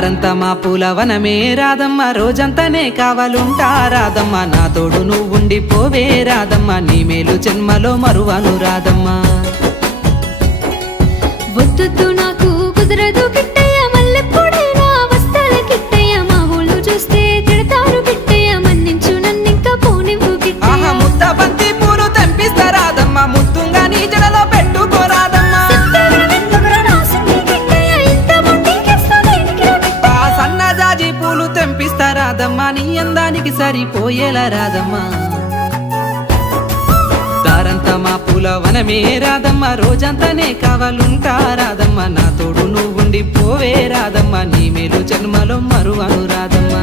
దారంతా మా పూలవనమే రాదమ్మ రోజంతానే కావాలుంటా రాదమ్మ నా తోడు నువ్వుండిపోవే రాదమ్మ నీ మేలు జన్మలో మరువను రాదమ్మ వద్దు నాకు కుదరదు కిట్టయ్య మల్లెప్పుడైనా వస్తాల కిట్టయ్య మా ఊళ్ళు చూస్తే తిడతారు కిట్టయ్య మన్నించు నన్నింకా పోనివ్వు కిట్టయ్య ముద్ద బంతి పూలు తెంపిస్తా రాదమ్మ ముత్తుంగా నీ జడలో పెట్టుకోరాదమ్మ సన్నజాజి పూలు తెంపిస్తా రాదమ్మ నీ అందానికి సరిపోయేలా రాదమ్మ దారంతా మా పూలవనమే రాదమ్మ రోజంతానే కావాలుంటా రాదమ్మ నా తోడు నువ్వుండిపోవే రాదమ్మ నీ మేలు జన్మలో మరువను రాదమ్మ